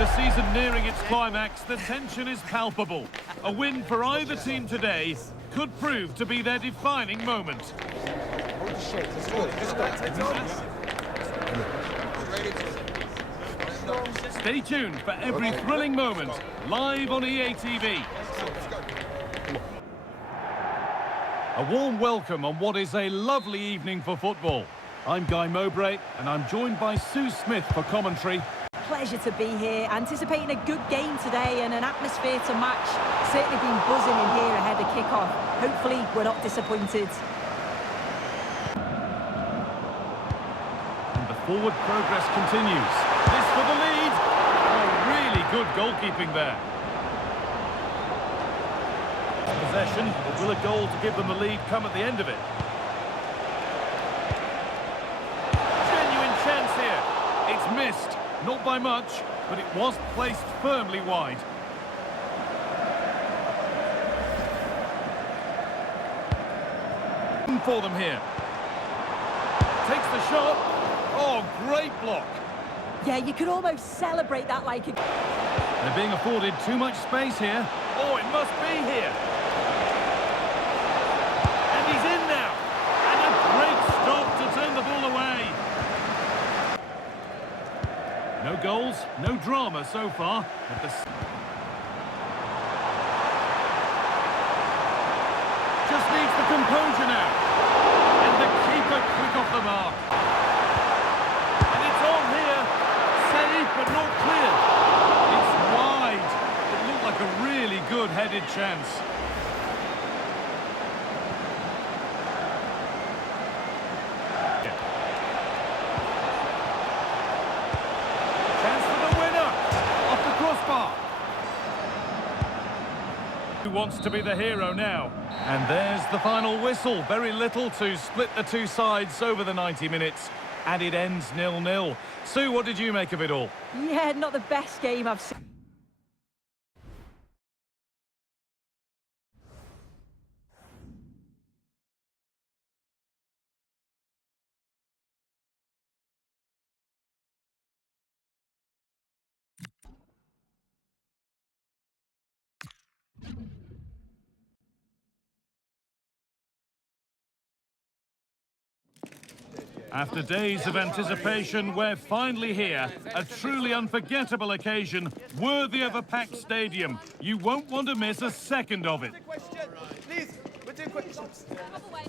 the season nearing its climax, the tension is palpable. A win for either team today could prove to be their defining moment. Stay tuned for every thrilling moment, live on EA TV. A warm welcome on what is a lovely evening for football. I'm Guy Mowbray, and I'm joined by Sue Smith for commentary. Pleasure to be here, anticipating a good game today and an atmosphere to match. Certainly been buzzing in here ahead of kick-off. Hopefully we're not disappointed. And the forward progress continues. This for the lead. Oh, really good goalkeeping there. Possession, but will a goal to give them the lead come at the end of it? Genuine chance here. It's missed. Not by much, but it was placed firmly wide. For them here. Takes the shot. Oh, great block. Yeah, you could almost celebrate that like a... They're being afforded too much space here. Oh, it must be here. And he's in now. And a great stop to turn the ball away. No goals, no drama so far. But just needs the composure now. And the keeper quick off the mark. And it's on here. Saved but not clear. It's wide. It looked like a really good headed chance. Who wants to be the hero now? And there's the final whistle. Very little to split the two sides over the 90 minutes. And it ends 0-0. Sue, what did you make of it all? Yeah, not the best game I've seen. After days of anticipation, we're finally here. A truly unforgettable occasion, worthy of a packed stadium. You won't want to miss a second of it. Please, we're doing questions. Hop away.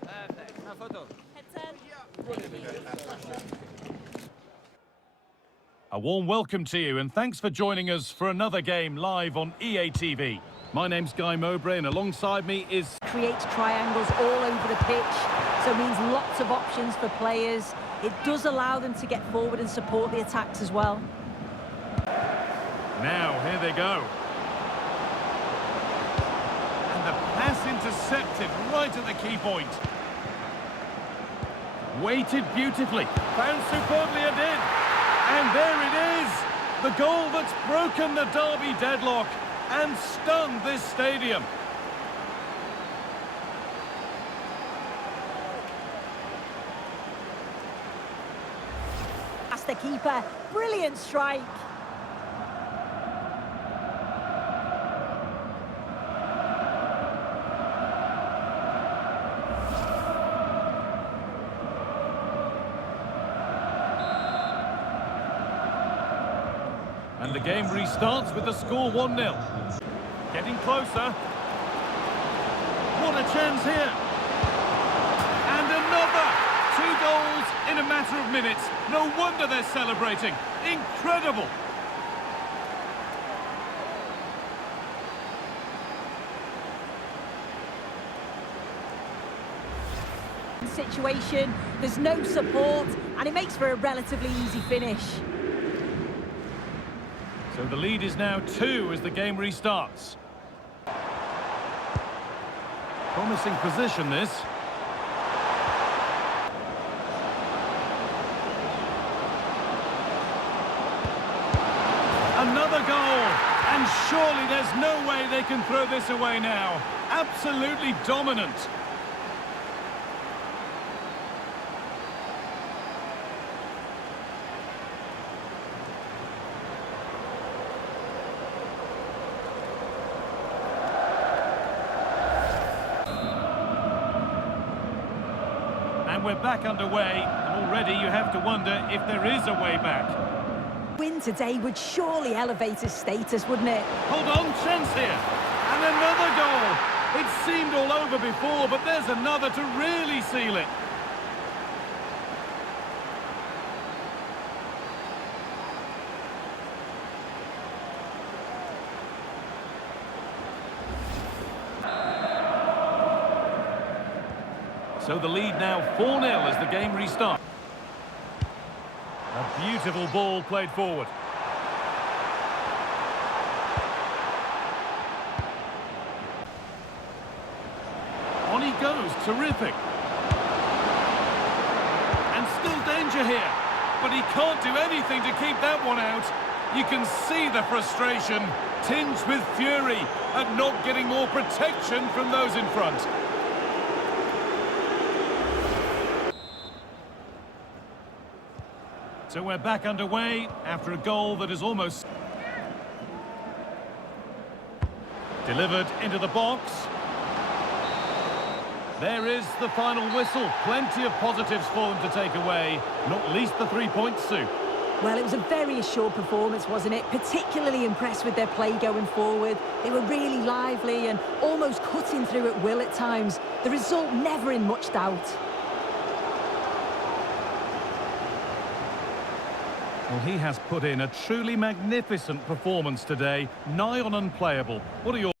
Perfect. A photo. A warm welcome to you, and thanks for joining us for another game live on EA TV. My name's Guy Mowbray, and alongside me is... Creates triangles all over the pitch, so it means lots of options for players. It does allow them to get forward and support the attacks as well. Now, here they go. And the pass intercepted right at the key point. Waited beautifully, found superbly and in. And there it is, the goal that's broken the derby deadlock and stunned this stadium. That's the keeper, brilliant strike. And the game restarts with the score 1-0. Getting closer. What a chance here. And another! 2 goals in a matter of minutes. No wonder they're celebrating. Incredible! Situation, there's no support, and it makes for a relatively easy finish. So the lead is now 2 as the game restarts. Promising position, this. Another goal! And surely there's no way they can throw this away now. Absolutely dominant. And we're back underway, and already you have to wonder if there is a way back. Win today would surely elevate his status, wouldn't it? Hold on, chance here. And another goal. It seemed all over before, but there's another to really seal it. So the lead now 4-0 as the game restarts. A beautiful ball played forward. On he goes, terrific. And still danger here. But he can't do anything to keep that one out. You can see the frustration, tinged with fury at not getting more protection from those in front. So we're back underway after a goal that is almost delivered into the box. There is the final whistle. Plenty of positives for them to take away, not least the 3 points, Sue. Well, it was a very assured performance, wasn't it? Particularly impressed with their play going forward. They were really lively and almost cutting through at will at times. The result never in much doubt. Well, he has put in a truly magnificent performance today, nigh on unplayable. What are your...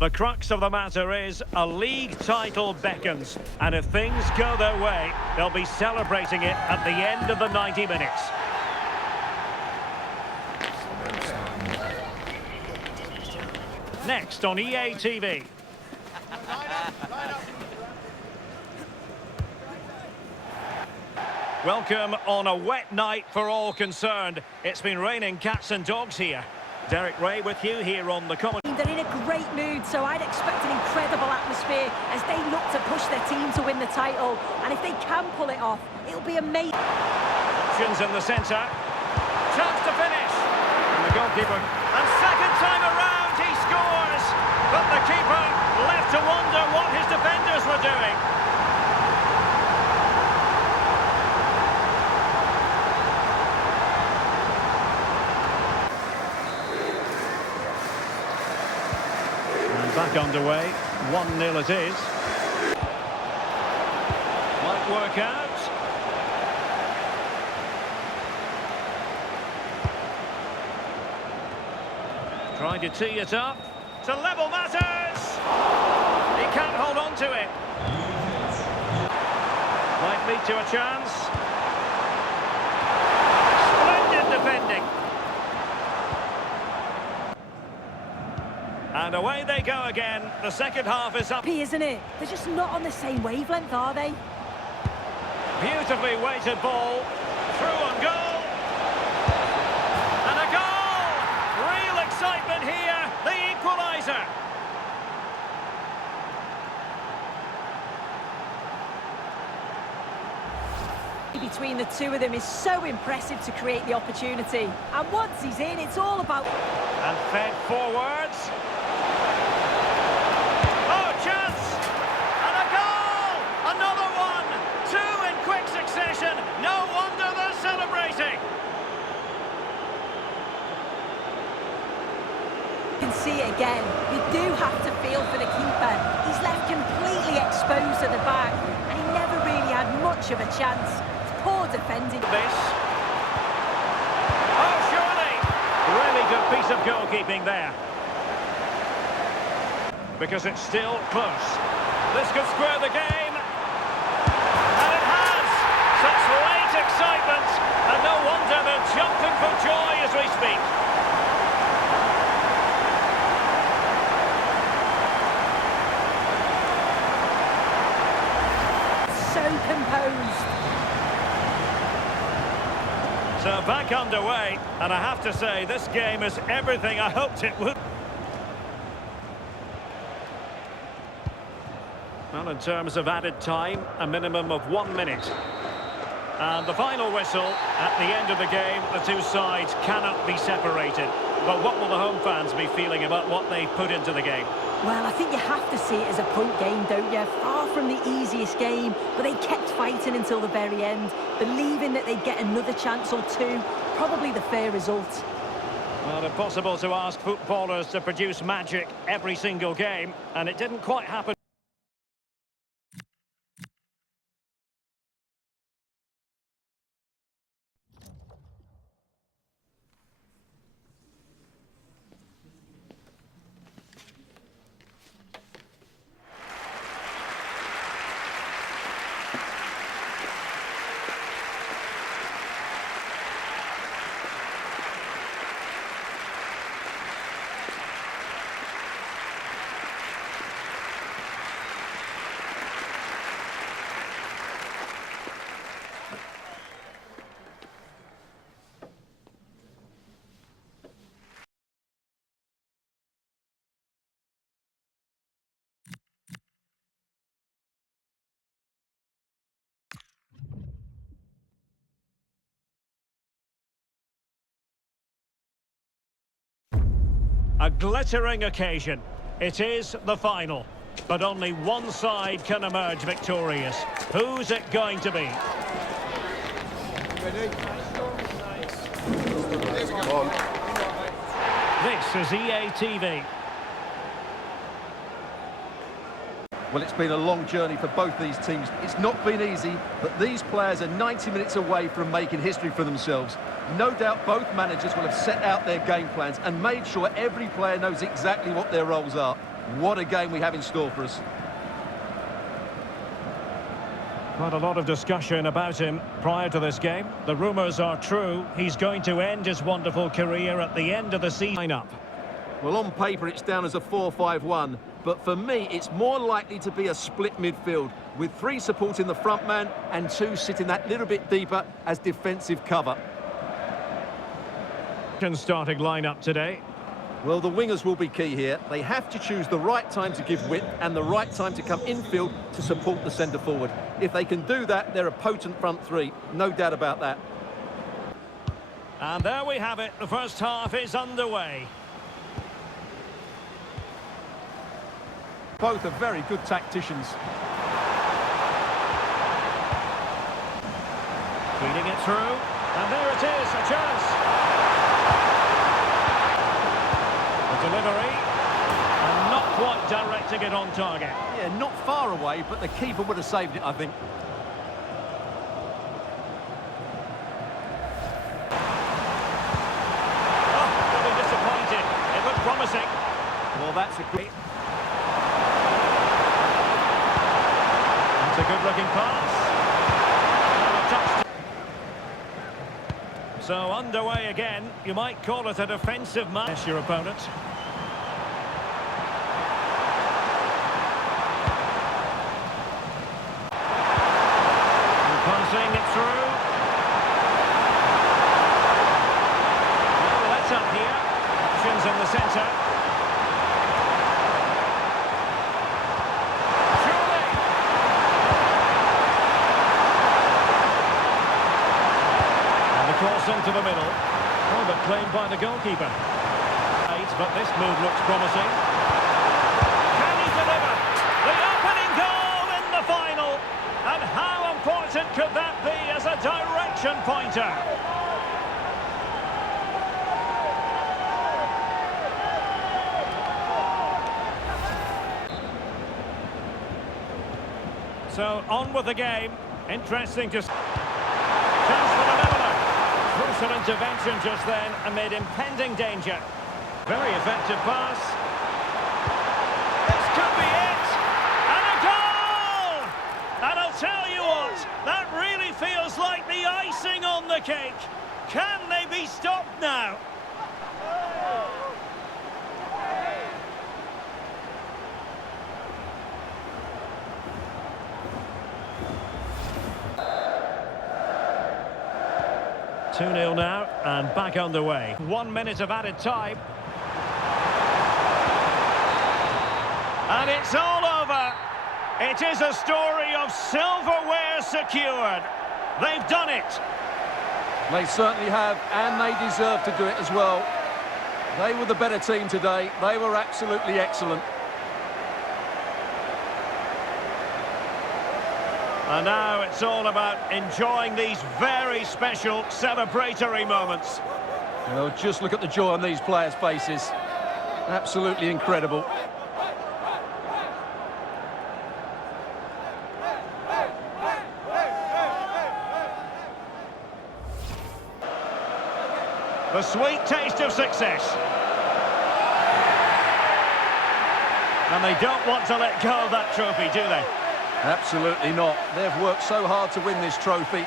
The crux of the matter is a league title beckons, and if things go their way, they'll be celebrating it at the end of the 90 minutes. Next on EA TV. Welcome on a wet night for all concerned. It's been raining cats and dogs here. Derek Ray with you here on the commentary. They're in a great mood, so I'd expect an incredible atmosphere as they look to push their team to win the title. And if they can pull it off, it'll be amazing. Options in the centre. Chance to finish. And the goalkeeper. And second time around, he scores. But the keeper left to wonder what his defenders were doing. Back underway, 1-0 it is. Might work out. Trying to tee it up. To level matters! He can't hold on to it. Might lead to a chance. Splendid defending. And away they go again. The second half is up. Isn't it? They're just not on the same wavelength, are they? Beautifully weighted ball. Through on goal. And a goal! Real excitement here. The equaliser. Between the two of them is so impressive to create the opportunity. And once he's in, it's all about... And fed forwards. Oh, chance! And a goal! Another one! Two in quick succession. No wonder they're celebrating. You can see it again. You do have to feel for the keeper. He's left completely exposed at the back, and he never really had much of a chance. Poor defending. This. Oh, surely! Really good piece of goalkeeping there. Because it's still close. This could square the game. And it has! Such late excitement. And no wonder they're jumping for joy as we speak. So So back underway, and I have to say, this game is everything I hoped it would. Well, in terms of added time, a minimum of 1 minute. And the final whistle at the end of the game, the two sides cannot be separated. But what will the home fans be feeling about what they put into the game? Well, I think you have to see it as a point game, don't you? Far from the easiest game, but they kept fighting until the very end, believing that they'd get another chance or two. Probably the fair result. Well, impossible to ask footballers to produce magic every single game, and it didn't quite happen. A glittering occasion. It is the final. But only one side can emerge victorious. Who's it going to be? This is EA TV. Well, it's been a long journey for both these teams. It's not been easy, but these players are 90 minutes away from making history for themselves. No doubt both managers will have set out their game plans and made sure every player knows exactly what their roles are. What a game we have in store for us. Quite a lot of discussion about him prior to this game. The rumours are true. He's going to end his wonderful career at the end of the season. Well, on paper, it's down as a 4-5-1. But for me, it's more likely to be a split midfield, with 3 supporting the front man and 2 sitting that little bit deeper as defensive cover. Starting lineup today. Well, the wingers will be key here. They have to choose the right time to give width and the right time to come infield to support the centre forward. If they can do that, they're a potent front 3, no doubt about that. And there we have it. The first half is underway. Both are very good tacticians. Feeding it through, and there it is, a chance. The delivery, and not quite directing it on target. Yeah, not far away, but the keeper would have saved it, I think. Oh, really disappointed. It looked promising. Well, that's a great... It's a good-looking pass. So underway again. You might call it a defensive match, your opponent. And passing it through. Well, that's up here. Options in the centre. Cross into the middle. Oh, but claimed by the goalkeeper. But this move looks promising. Can he deliver? The opening goal in the final. And how important could that be as a direction pointer? So, on with the game. Interesting to... Chance for the leveller. Crucial intervention just then amid impending danger. Very effective pass. This could be it! And a goal! And I'll tell you what, that really feels like the icing on the cake. Can they be stopped now? 2-0 now, and back underway. 1 minute of added time. And it's all over. It is a story of silverware secured. They've done it. They certainly have, and they deserve to do it as well. They were the better team today. They were absolutely excellent. And now it's all about enjoying these very special celebratory moments. Well, just look at the joy on these players' faces. Absolutely incredible. The sweet taste of success. And they don't want to let go of that trophy, do they? Absolutely not. They've worked so hard to win this trophy.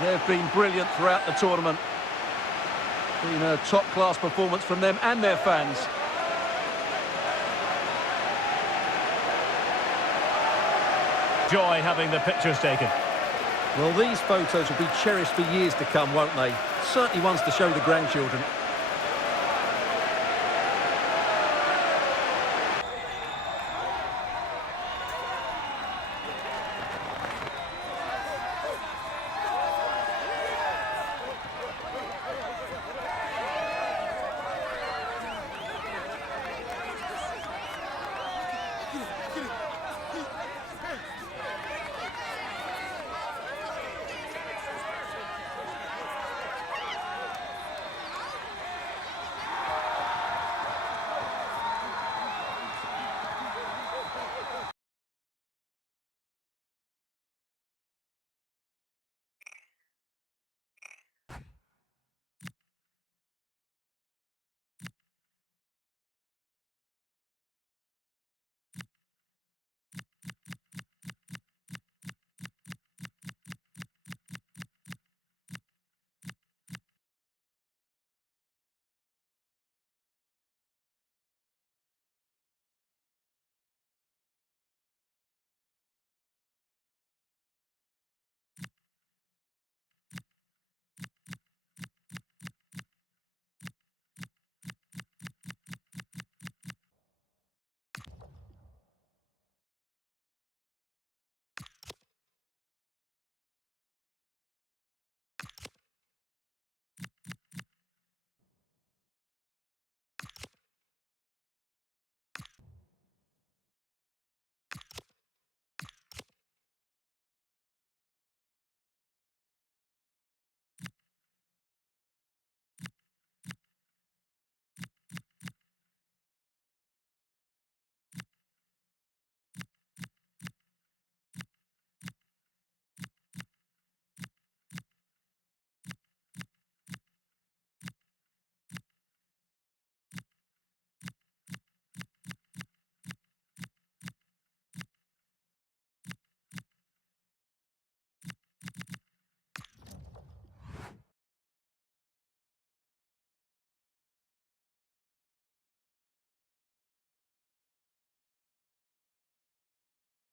They've been brilliant throughout the tournament. Been a top-class performance from them and their fans. Joy having the pictures taken. Well, these photos will be cherished for years to come, won't they? Certainly ones to show the grandchildren.